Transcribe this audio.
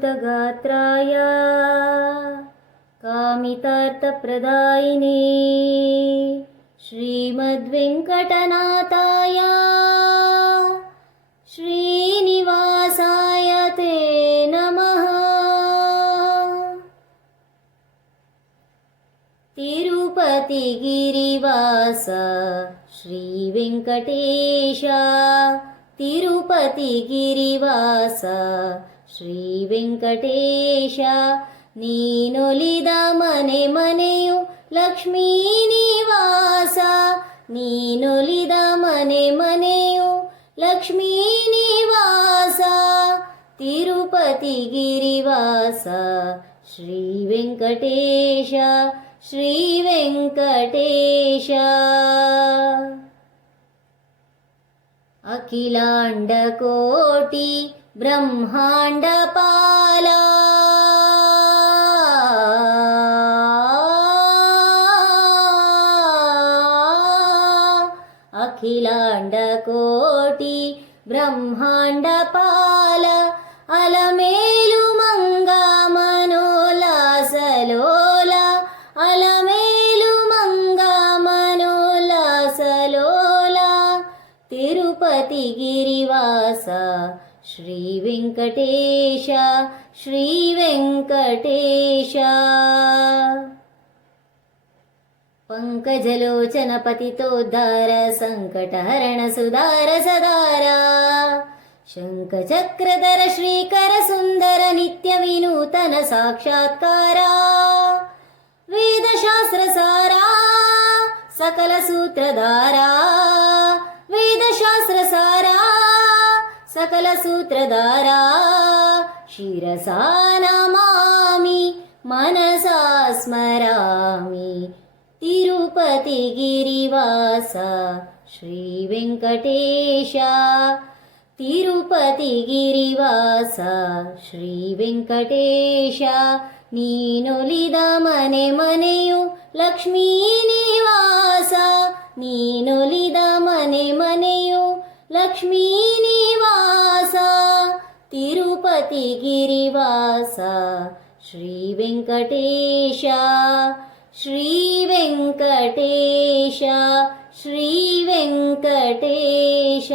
कल्पवृक्षाय कामितार्थप्रदायिने श्रीमद्वेङ्कटनाथाय श्रीनिवासाय ते नमः। तिरुपतिगिरिवास श्रीवेङ्कटेश, तिरुपतिगिरिवास श्रीवेङ्कटेश, ನೀನೊಲಿದ ಮನೆ ಮನೆಯು ಲಕ್ಷ್ಮೀ ನಿವಾಸ, ನೀನೊಲಿದ ಮನೆ ಮನೆಯು ಲಕ್ಷ್ಮೀ ನಿವಾಸ, ತಿರುಪತಿಗಿರಿವಾಸ ಶ್ರೀ ವೆಂಕಟೇಶ, ಶ್ರೀ ವೆಂಕಟೇಶ. ಅಖಿಲಾಂಡ ಕೋಟಿ ಬ್ರಹ್ಮಾಂಡ ಪಾಲ, ಅಖಿಲಾಂಡ ಕೋಟಿ ಬ್ರಹ್ಮಾಂಡ ಪಾಲ, ಅಲಮೇಲು ಮಂಗ ಮನೋಲ್ಲಾಸಲೋಲ, ಅಲಮೇಲು ಮಂಗ ಮನೋಲ್ಲಾಸಲೋಲ, ತಿರುಪತಿಗಿರಿವಾಸ ಶ್ರೀ ವೆಂಕಟೇಶ, ಶ್ರೀ ವೆಂಕಟೇಶ. ಪಂಕಜಲೋಚನ ಪತಿತೋದ್ಧಾರ ಸಂಕಟಹರಣ ಸುಧಾರ ಸದಾರ, ಶಂಖಚಕ್ರಧರ ಶ್ರೀಕರ ಸುಂದರ ನಿತ್ಯ ವಿನೂತನ ಸಾಕ್ಷಾತ್ಕಾರ, ವೇದಶಾಸ್ತ್ರ ಸಾರ ಸಕಲ ಸೂತ್ರಧಾರ, ವೇದಶಾಸ್ತ್ರ ಸಾರ ಸಕಲ ಸೂತ್ರಧಾರ, ಶಿರಸಾ ನಮಾಮಿ ಮನಸಾ ಸ್ಮರಾಮಿ, ತಿರುಪತಿಗಿರಿವಾಸ ಶ್ರೀ ವೆಂಕಟೇಶ, ತಿರುಪತಿಗಿರಿವಾಸ ಶ್ರೀ ವೆಂಕಟೇಶ, ನೀನೊಲಿದ ಮನೆ ಮನೆಯು ಲಕ್ಷ್ಮೀ ನಿವಾಸ, ನೀನೊಲಿದ ಮನೆ ಮನೆಯು ಲಕ್ಷ್ಮೀ ನಿವಾಸ, ತಿರುಪತಿಗಿರಿವಾಸ ಶ್ರೀ ವೆಂಕಟೇಶ, ಶ್ರೀ ವೆಂಕಟೇಶ, ಶ್ರೀ ವೆಂಕಟೇಶ.